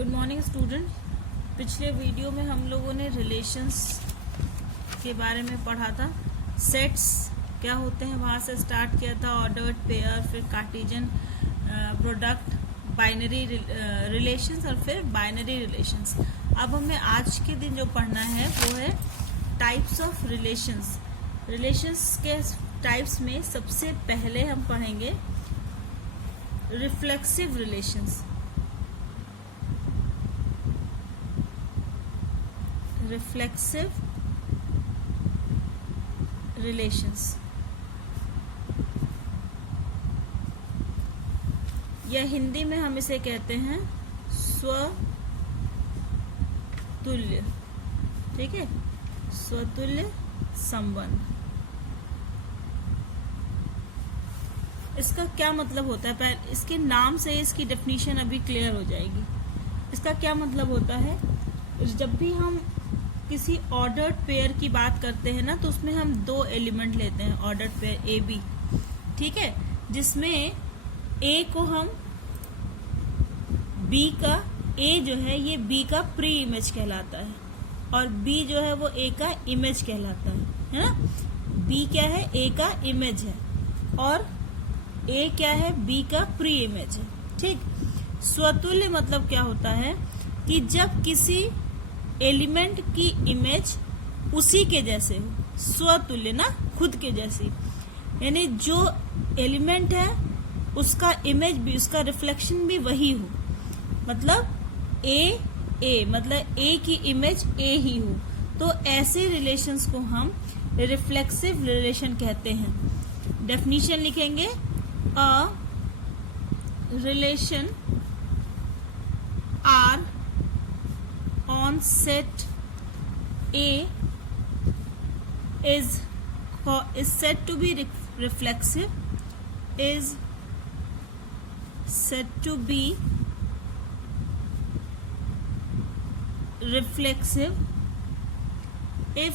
Good morning student. पिछले video में हम लोगों ने रिलेशंस के बारे में पढ़ा था। सेट्स क्या होते हैं वहाँ से स्टार्ट किया था, ऑर्डर्ड पेयर, फिर कार्टेशियन प्रोडक्ट, बाइनरी रिलेशंस और फिर बाइनरी रिलेशंस। अब हमें आज के दिन जो पढ़ना है वो है टाइप्स ऑफ रिलेशंस। रिलेशंस के टाइप्स में सबसे पहले हम पढ़ेंगे रिफ्लेक्सिव रिलेशंस। रिफ्लेक्सिव रिलेशंस या हिंदी में हम इसे कहते हैं स्वतुल्य। ठीक है, स्वतुल्य संबंध। इसका क्या मतलब होता है, पहले इसके नाम से इसकी डेफिनेशन अभी क्लियर हो जाएगी। इसका क्या मतलब होता है, जब भी हम किसी ऑर्डर्ड पेयर की बात करते हैं ना, तो उसमें हम दो एलिमेंट लेते हैं, ऑर्डर्ड पेयर ए बी। ठीक है, जिसमें ए को हम बी का, ए जो है ये बी का प्री इमेज कहलाता है और बी जो है वो ए का इमेज कहलाता है ना। बी क्या है, ए का इमेज है और ए क्या है, बी का प्री इमेज है। ठीक, स्वतुल्य मतलब क्या होता है कि जब किसी एलिमेंट की इमेज उसी के जैसे हो, स्वतुल्य ना, खुद के जैसी, यानी जो एलिमेंट है उसका इमेज भी, उसका रिफ्लेक्शन भी वही हो। मतलब ए मतलब ए की इमेज ए ही हो, तो ऐसे रिलेशंस को हम रिफ्लेक्सिव रिलेशन कहते हैं। डेफिनेशन लिखेंगे, a relation R on set A is said to be reflexive, is said to be reflexive if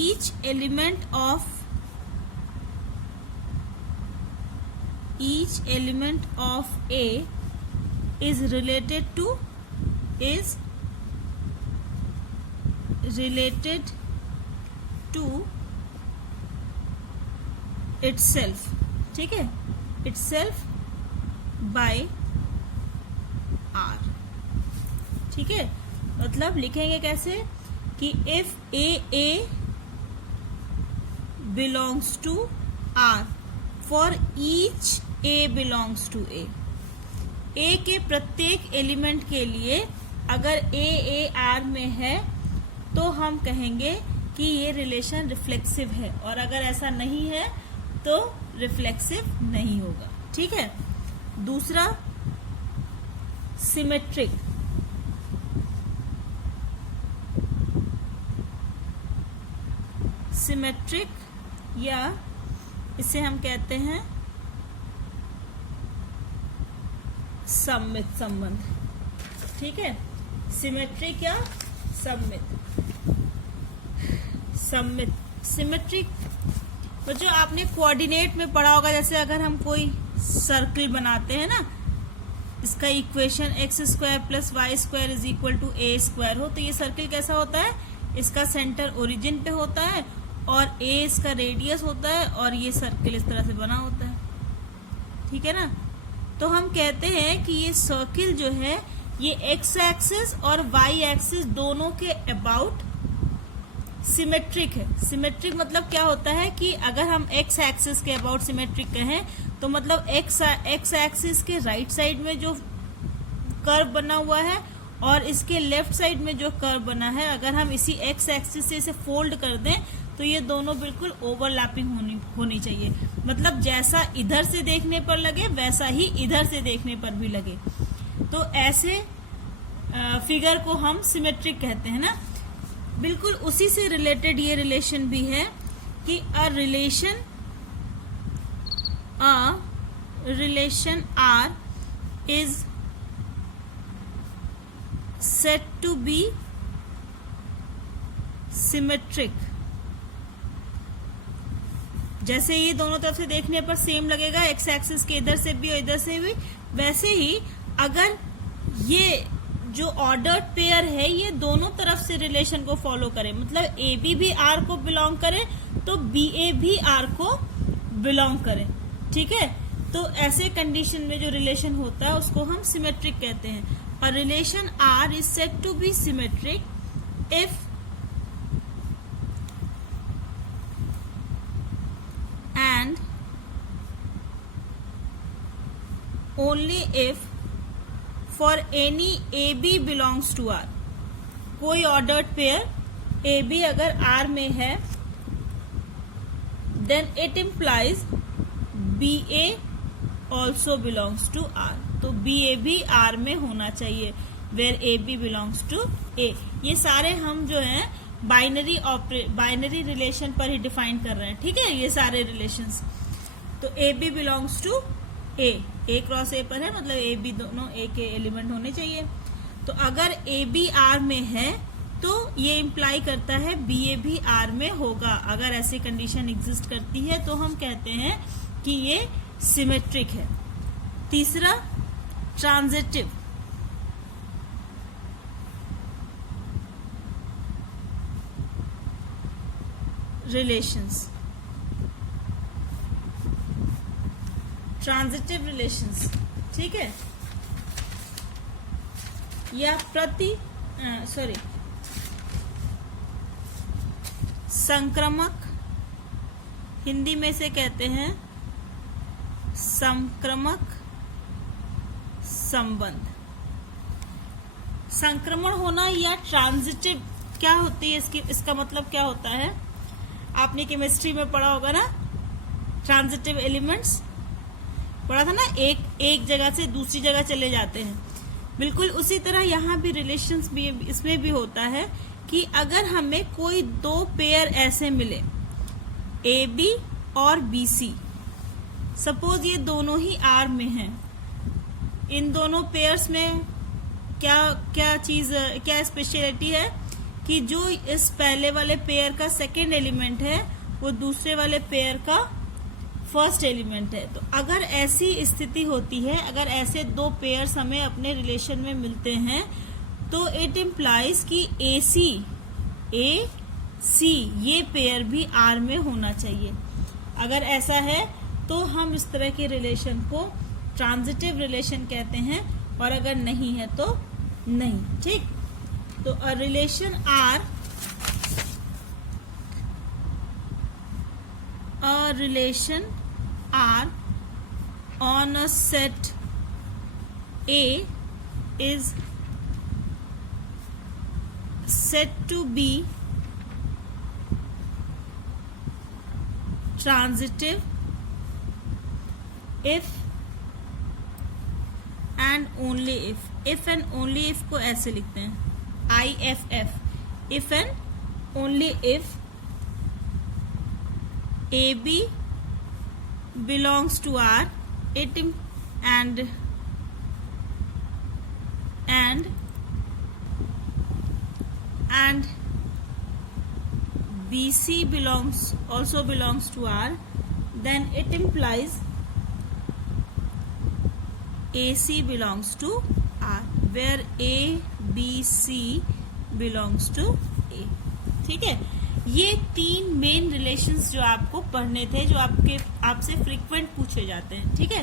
each element of A is related to itself। ठीक है, itself by R। ठीक है, मतलब लिखेंगे कैसे कि if A belongs to R, for each A belongs to A, ए के प्रत्येक एलिमेंट के लिए अगर ए आर में है तो हम कहेंगे कि ये रिलेशन रिफ्लेक्सिव है, और अगर ऐसा नहीं है तो रिफ्लेक्सिव नहीं होगा। ठीक है, दूसरा सिमेट्रिक। सिमेट्रिक या इसे हम कहते हैं सममित संबंध। ठीक है, सिमेट्रिक या सममित। सिमेट्रिक तो जो आपने कोऑर्डिनेट में पढ़ा होगा, जैसे अगर हम कोई सर्कल बनाते हैं ना, इसका इक्वेशन x² + y² = a² हो, तो ये सर्कल कैसा होता है, इसका सेंटर ओरिजिन पे होता है और a इसका रेडियस होता है और ये सर्कल इस तरह से बना होता है। ठीक है ना, तो हम कहते हैं कि ये सर्किल जो है ये एक्स एक्सिस और वाई एक्सिस दोनों के अबाउट सिमेट्रिक है। सिमेट्रिक मतलब क्या होता है कि अगर हम एक्स एक्सिस के अबाउट सिमेट्रिक कहें तो मतलब एक्स एक्सिस के राइट साइड में जो कर्व बना हुआ है और इसके लेफ्ट साइड में जो कर्व बना है, अगर हम इसी एक्स एक्सिस से इसे फोल्ड कर दें तो ये दोनों बिल्कुल ओवरलैपिंग होनी चाहिए। मतलब जैसा इधर से देखने पर लगे वैसा ही इधर से देखने पर भी लगे, तो ऐसे फिगर को हम सिमेट्रिक कहते हैं ना। बिल्कुल उसी से रिलेटेड ये रिलेशन भी है कि a relation R is said to be symmetric. जैसे ये दोनों तरफ से देखने पर सेम लगेगा, एक्स एक्सिस के इधर से भी और इधर से भी, वैसे ही अगर ये जो ऑर्डर्ड पेयर है ये दोनों तरफ से रिलेशन को फॉलो करे, मतलब ए बी भी आर को बिलोंग करे तो बी ए भी आर को बिलोंग करे, ठीक है। तो ऐसे कंडीशन में जो रिलेशन होता है उसको हम सिमेट्रिक कहते हैं। और relation R is said to be symmetric if and only if for any A B belongs to R. कोई ऑर्डर्ड पेयर ए बी अगर आर में है then it implies B A also belongs to R. तो B A भी R में होना चाहिए where A B belongs to A. ये सारे हम जो हैं बाइनरी रिलेशन पर ही डिफाइन कर रहे हैं, ठीक है, ये सारे रिलेशंस। तो A B belongs to A cross A पर है, मतलब ए बी दोनों ए के एलिमेंट होने चाहिए। तो अगर ए बी आर में है तो ये इम्प्लाई करता है बी ए भी आर में होगा। अगर ऐसी कंडीशन एग्जिस्ट करती है तो हम कहते हैं कि ये सिमेट्रिक है। तीसरा, ट्रांजिटिव। रिलेशंस, ट्रांजिटिव रिलेशंस, ठीक है, या संक्रमक, हिंदी में से कहते हैं संक्रमक संबंध। संक्रमण होना या ट्रांजिटिव क्या होती है, इसका मतलब क्या होता है, आपने केमिस्ट्री में पढ़ा होगा ना, ट्रांजिटिव एलिमेंट्स पढ़ा था ना, एक जगह से दूसरी जगह चले जाते हैं। बिल्कुल उसी तरह यहाँ भी रिलेशंस भी इसमें भी होता है कि अगर हमें कोई दो पेयर ऐसे मिले ए बी और बी सी, सपोज ये दोनों ही आर में हैं, इन दोनों पेयर्स में क्या स्पेशलिटी है कि जो इस पहले वाले पेयर का सेकेंड एलिमेंट है वो दूसरे वाले पेयर का फर्स्ट एलिमेंट है। तो अगर ऐसी स्थिति होती है, अगर ऐसे दो पेयर्स हमें अपने रिलेशन में मिलते हैं तो इट इम्प्लाइज कि ए सी ये पेयर भी आर में होना चाहिए। अगर ऐसा है तो हम इस तरह के रिलेशन को ट्रांजिटिव रिलेशन कहते हैं, और अगर नहीं है तो नहीं, ठीक। तो a relation R on a set A is said to be transitive if and only if and only if को ऐसे लिखते हैं IFF, if and only if AB belongs to R, it and BC also belongs to R, then it implies AC belongs to R, where ABC belongs to A, ठीक है। ये तीन main relations जो आपको पढ़ने थे, जो आपसे फ्रीक्वेंट पूछे जाते हैं, ठीक है।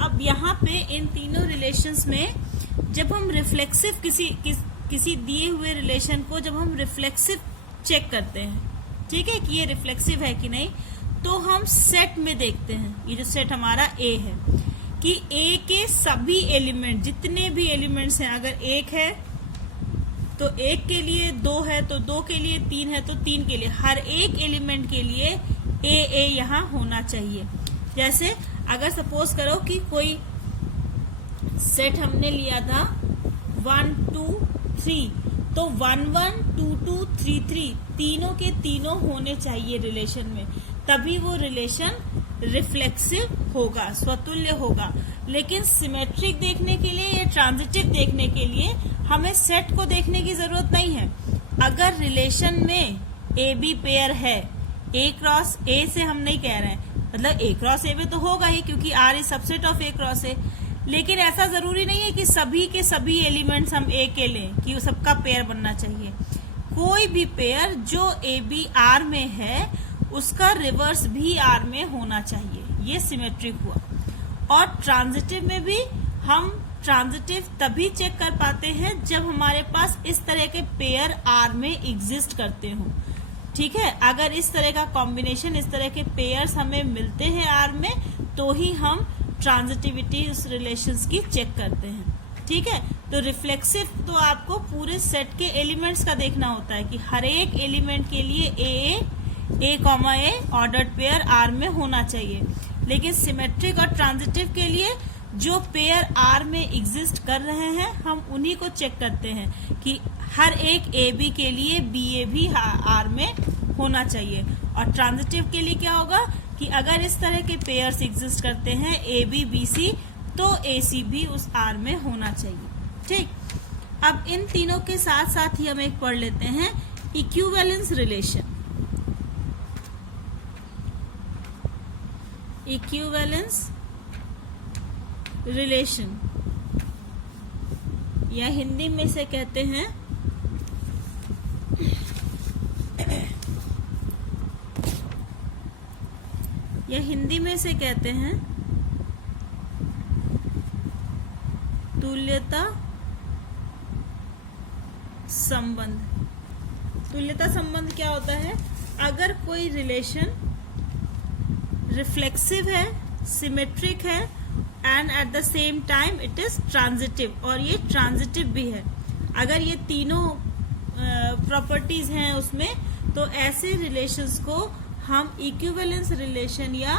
अब यहाँ पे इन तीनों रिलेशंस में जब हम रिफ्लेक्सिव किसी दिए हुए रिलेशन को जब हम रिफ्लेक्सिव चेक करते हैं, ठीक है, कि ये रिफ्लेक्सिव है कि नहीं, तो हम सेट में देखते हैं। ये जो सेट हमारा ए है कि ए के सभी एलिमेंट, जितने भी एलिमेंट्स हैं, अगर एक है तो एक के लिए, दो है तो दो के लिए, तीन है तो तीन के लिए, हर एक एलिमेंट के लिए ए यहाँ होना चाहिए। जैसे अगर सपोज करो कि कोई सेट हमने लिया था 1 2 3, तो 1 1 2 2 3 3 तीनों के तीनों होने चाहिए रिलेशन में, तभी वो रिलेशन रिफ्लेक्सिव होगा, स्वतुल्य होगा। लेकिन सिमेट्रिक देखने के लिए या ट्रांजिटिव देखने के लिए हमें सेट को देखने की जरूरत नहीं है। अगर रिलेशन में ए बी पेयर है, ए क्रॉस ए से हम नहीं कह रहे हैं, मतलब ए क्रॉस ए में तो होगा ही क्योंकि R is subset of A cross A, लेकिन ऐसा जरूरी नहीं है कि सभी के सभी एलिमेंट्स हम ए के लें कि सबका पेयर बनना चाहिए। कोई भी पेयर जो ए बी आर में है उसका रिवर्स भी आर में होना चाहिए, ये सिमेट्रिक हुआ। और ट्रांजिटिव में भी हम ट्रांजिटिव तभी चेक कर पाते हैं जब हमारे पास इस तरह के पेयर आर में एग्जिस्ट करते हो। ठीक है, अगर इस तरह का कॉम्बिनेशन, इस तरह के पेयर्स हमें मिलते हैं आर में, तो ही हम ट्रांजिटिविटी उस रिलेशंस की चेक करते हैं। ठीक है, तो रिफ्लेक्सिव तो आपको पूरे सेट के एलिमेंट्स का देखना होता है कि हर एक एलिमेंट के लिए ए ऑर्डर्ड पेयर आर में होना चाहिए। लेकिन सिमेट्रिक और ट्रांजिटिव के लिए जो पेयर आर में एग्जिस्ट कर रहे हैं हम उन्हीं को चेक करते हैं कि हर एक ए बी के लिए बी ए भी आर में होना चाहिए। और ट्रांजिटिव के लिए क्या होगा कि अगर इस तरह के पेयर्स एग्जिस्ट करते हैं ए बी बी सी, तो ए सी भी उस आर में होना चाहिए। ठीक, अब इन तीनों के साथ साथ ही हम एक पढ़ लेते हैं इक्विवेलेंस रिलेशन। इक्विवेलेंस रिलेशन या हिंदी में से कहते हैं तुल्यता संबंध। तुल्यता संबंध क्या होता है? अगर कोई रिलेशन रिफ्लेक्सिव है, सिमेट्रिक है and at the same time it is transitive, और ये ट्रांजिटिव भी है, अगर ये तीनों प्रॉपर्टीज हैं उसमें, तो ऐसे रिलेशंस को हम इक्विवेलेंस रिलेशन या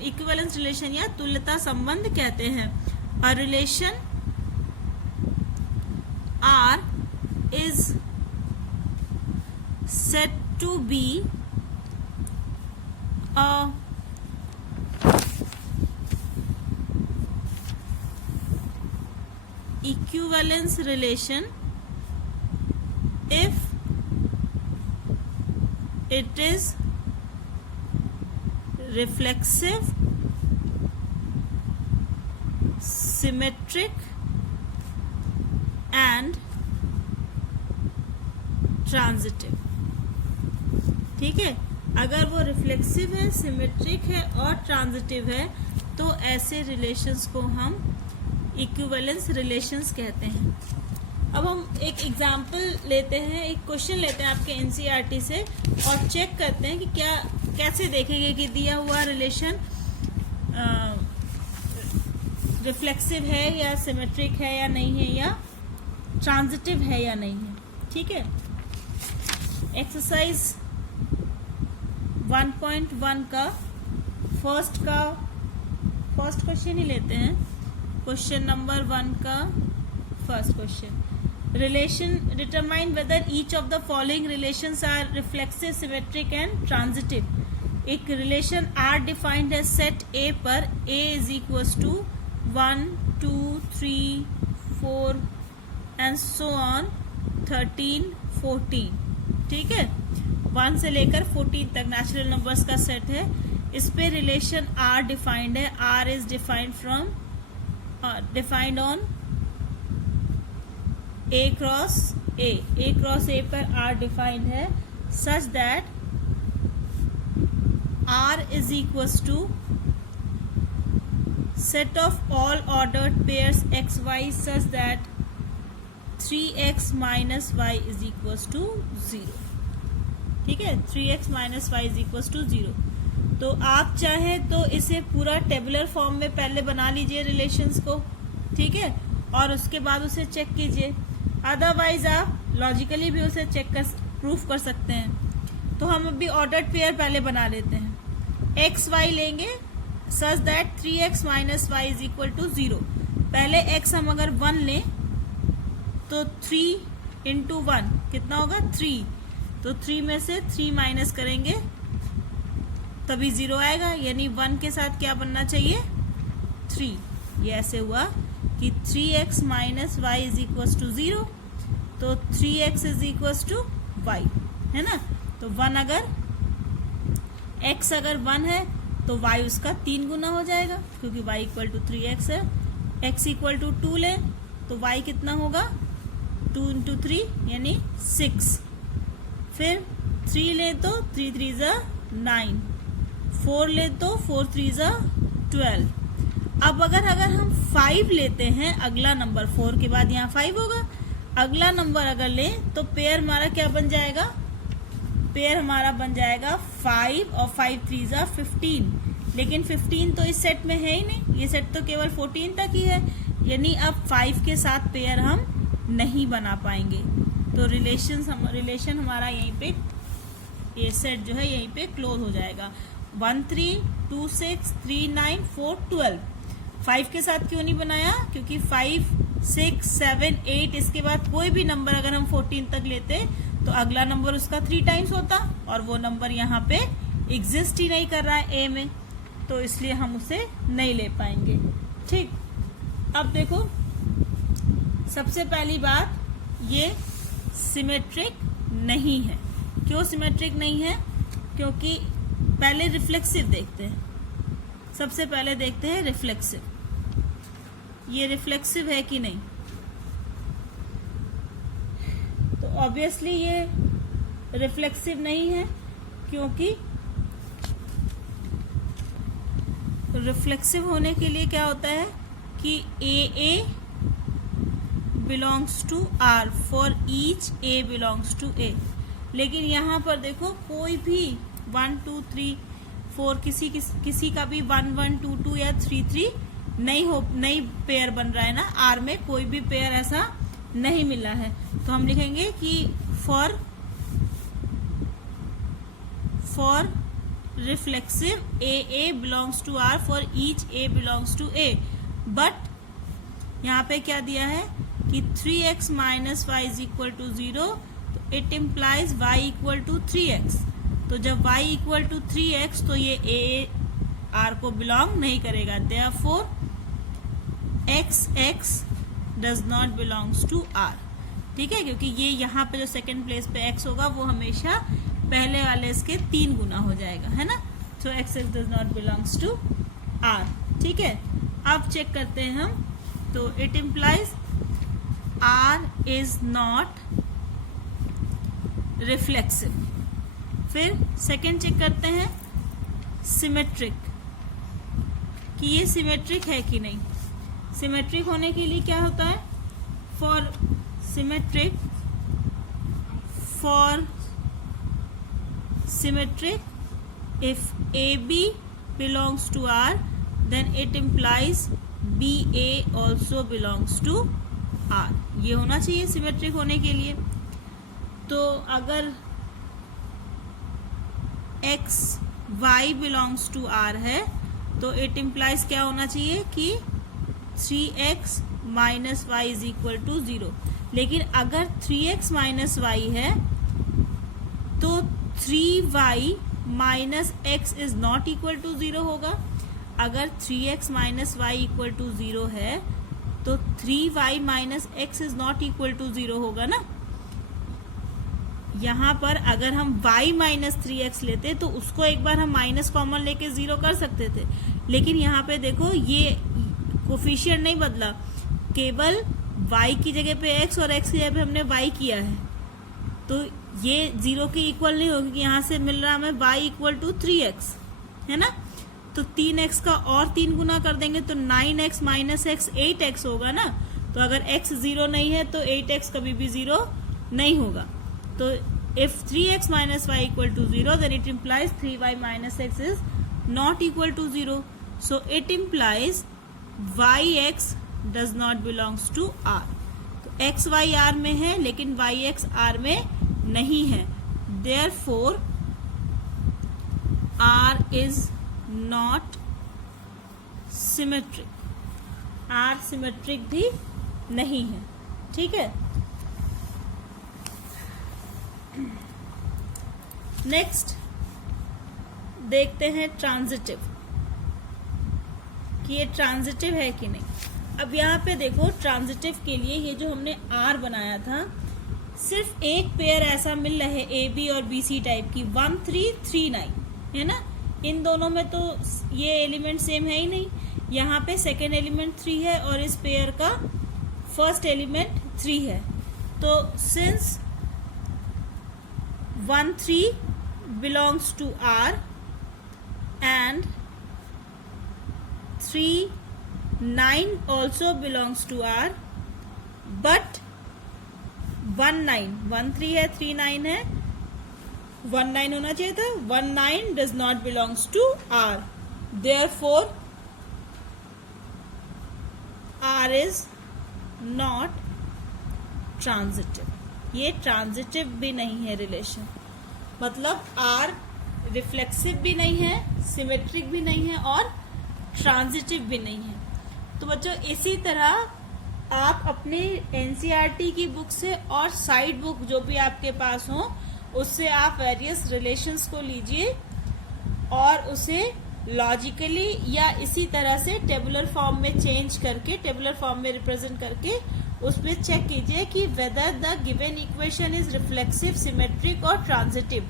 इक्विवेलेंस रिलेशन या तुल्यता संबंध कहते हैं। A relation R is said to be a equivalence relation if it is reflexive, symmetric and transitive. ठीक है, अगर वो रिफ्लेक्सिव है, सिमेट्रिक है और ट्रांजिटिव है, तो ऐसे रिलेशंस को हम इक्विवेलेंस रिलेशंस कहते हैं। अब हम एक एग्जांपल लेते हैं, एक क्वेश्चन लेते हैं आपके एनसीईआरटी से और चेक करते हैं कि कैसे देखेंगे कि दिया हुआ रिलेशन रिफ्लेक्सिव है या सिमेट्रिक है या नहीं है, या ट्रांजिटिव है या नहीं है। ठीक है, एक्सरसाइज 1.1 का फर्स्ट क्वेश्चन ही लेते हैं। क्वेश्चन नंबर 1 का first question, relation determine whether each of the following relations are reflexive, symmetric and transitive. एक रिलेशन आर डिफाइंड है सेट ए पर A is equals to 1 2 3 4 and so on 13 14। ठीक है, 1 से लेकर 14 तक नेचुरल नंबर्स का सेट है। इस पे रिलेशन आर डिफाइंड है। R is defined on A cross A पर आर डिफाइंड है such that R is equals to set of all ordered pairs X Y such that 3x minus Y is equals to 0। ठीक है, 3x minus Y is equals to 0। तो आप चाहें तो इसे पूरा टेबुलर फॉर्म में पहले बना लीजिए रिलेशंस को, ठीक है, और उसके बाद उसे चेक कीजिए। अदरवाइज आप लॉजिकली भी उसे प्रूफ कर सकते हैं। तो हम अभी ऑर्डर्ड पेयर पहले बना लेते हैं। एक्स वाई लेंगे such that 3x minus Y is equal to 0। पहले x हम अगर 1 लें तो 3 इंटू 1 कितना होगा 3, तो 3 में से 3 माइनस करेंगे तभी 0 आएगा, यानी 1 के साथ क्या बनना चाहिए 3। ये ऐसे हुआ कि 3x minus Y is equals to 0, तो 3x is equals to Y, है ना। तो 1 अगर x अगर 1 है तो y उसका 3 गुना हो जाएगा, क्योंकि y इक्वल टू 3x है। x इक्वल टू 2 ले तो y कितना होगा, 2 इंटू 3 यानी 6। फिर 3 ले तो 3 3 ज़ा 9, 4 ले तो 4 3 ज़ा 12। अब अगर हम 5 लेते हैं, अगला नंबर 4 के बाद यहाँ 5 होगा, अगला नंबर अगर लें तो पेयर हमारा क्या बन जाएगा, पेयर हमारा बन जाएगा 5 और 5 3 ज़ा 15। लेकिन 15 तो इस सेट में है ही नहीं, ये सेट तो केवल 14 तक ही है, यानी अब 5 के साथ पेयर हम नहीं बना पाएंगे। तो रिलेशन हमारा यहीं पे, ये सेट जो है यहीं पे क्लोज हो जाएगा। 1 3 2 6 3 9 4 12। 5 के साथ क्यों नहीं बनाया, क्योंकि 5 6 7 8 इसके बाद कोई भी नंबर अगर हम 14 तक लेते तो अगला नंबर उसका 3 टाइम्स होता, और वो नंबर यहाँ पे एग्जिस्ट ही नहीं कर रहा है ए में, तो इसलिए हम उसे नहीं ले पाएंगे। ठीक, अब देखो सबसे पहली बात, ये सिमेट्रिक नहीं है। क्यों सिमेट्रिक नहीं है, क्योंकि पहले रिफ्लेक्सिव देखते हैं। सबसे पहले देखते हैं रिफ्लेक्सिव, ये रिफ्लेक्सिव है कि नहीं। तो ऑब्वियसली ये रिफ्लेक्सिव नहीं है, क्योंकि रिफ्लेक्सिव होने के लिए क्या होता है कि A belongs to R for each A belongs to A. लेकिन यहाँ पर देखो कोई भी 1 2 3 4 किसी का भी 1 1 2 2 या 3 3 नहीं पेयर बन रहा है ना, आर में कोई भी पेयर ऐसा नहीं मिला है। तो हम लिखेंगे कि for reflexive A belongs to R for each A belongs to A. But यहाँ पे क्या दिया है कि 3x minus Y is equal to 0, तो it implies y equal to 3x। तो जब y इक्वल टू 3x तो ये a r को बिलोंग नहीं करेगा, therefore x does not belongs to r। ठीक है, क्योंकि ये यहाँ पे जो सेकंड प्लेस पे x होगा वो हमेशा पहले वाले इसके 3 गुना हो जाएगा, है ना। So x does not belongs to r। ठीक है, अब चेक करते हैं हम, तो it implies r is not reflexive. फिर सेकंड चेक करते हैं सिमेट्रिक, कि ये सिमेट्रिक है कि नहीं। सिमेट्रिक होने के लिए क्या होता है, for symmetric if A B belongs to R then it implies B A also belongs to R. ये होना चाहिए सिमेट्रिक होने के लिए। तो अगर X Y belongs to R है तो इट इम्प्लाइज क्या होना चाहिए कि 3x minus Y is equal to 0। लेकिन अगर 3x माइनस वाई है तो 3y minus x is not equal to 0 होगा। अगर 3x minus Y equal to 0 है तो 3y minus x is not equal to 0 होगा ना। यहाँ पर अगर हम y माइनस 3x लेते तो उसको एक बार हम माइनस कॉमन लेके 0 कर सकते थे, लेकिन यहाँ पे देखो ये कोफिशिएंट नहीं बदला, केवल y की जगह पे x और x की जगह पे हमने y किया है, तो ये 0 के इक्वल नहीं होगी। यहाँ से मिल रहा हमें y इक्वल टू 3x, है ना। तो 3x का और 3 गुना कर देंगे तो 9x माइनस x 8x होगा ना। तो अगर x 0 नहीं है तो 8x कभी भी 0 नहीं होगा। तो if 3x minus y equal to 0 then it implies 3y minus x is not equal to 0. So it implies yx does not belongs to r. तो x y r में है लेकिन yx r में नहीं है, therefore r is not symmetric. r symmetric भी नहीं है। ठीक है, नेक्स्ट देखते हैं ट्रांजिटिव, कि ये ट्रांजिटिव है कि नहीं। अब यहाँ पे देखो ट्रांजिटिव के लिए ये जो हमने R बनाया था, सिर्फ एक पेयर ऐसा मिल रहा है ए बी और बी सी टाइप की 1 3 3 9, है ना। इन दोनों में तो ये एलिमेंट सेम है ही नहीं, यहाँ पे सेकेंड एलिमेंट 3 है और इस पेयर का फर्स्ट एलिमेंट 3 है। तो since 1 3 belongs to R and 3 9 also belongs to R, but 1 9 1 3 है 3 9 है, 1 9 होना चाहिए था, 1 9 does not belongs to R, therefore R is not transitive। ये ट्रांजिटिव भी नहीं है रिलेशन, मतलब R रिफ्लेक्सिव भी नहीं है, सिमेट्रिक भी नहीं है और ट्रांजिटिव भी नहीं है। तो बच्चों इसी तरह आप अपने एनसीईआरटी की बुक से और साइड बुक जो भी आपके पास हो उससे आप वेरियस रिलेशंस को लीजिए और उसे लॉजिकली या इसी तरह से टेबुलर फॉर्म में चेंज करके, टेबुलर फॉर्म में रिप्रेजेंट करके उसमें चेक कीजिए कि whether the given equation is reflexive, symmetric और ट्रांजिटिव।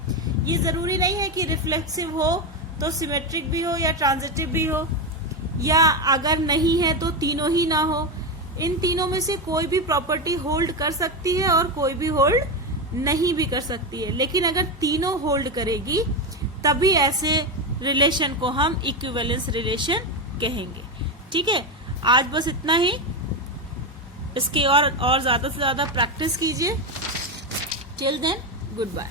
ये जरूरी नहीं है कि रिफ्लेक्सिव हो तो सिमेट्रिक भी हो या ट्रांजिटिव भी हो, या अगर नहीं है तो तीनों ही ना हो। इन तीनों में से कोई भी प्रॉपर्टी होल्ड कर सकती है और कोई भी होल्ड नहीं भी कर सकती है, लेकिन अगर तीनों होल्ड करेगी तभी ऐसे रिलेशन को हम इक्विवेलेंस रिलेशन कहेंगे। ठीक है, आज बस इतना ही। इसके और ज्यादा से ज्यादा प्रैक्टिस कीजिए। Till then, good bye.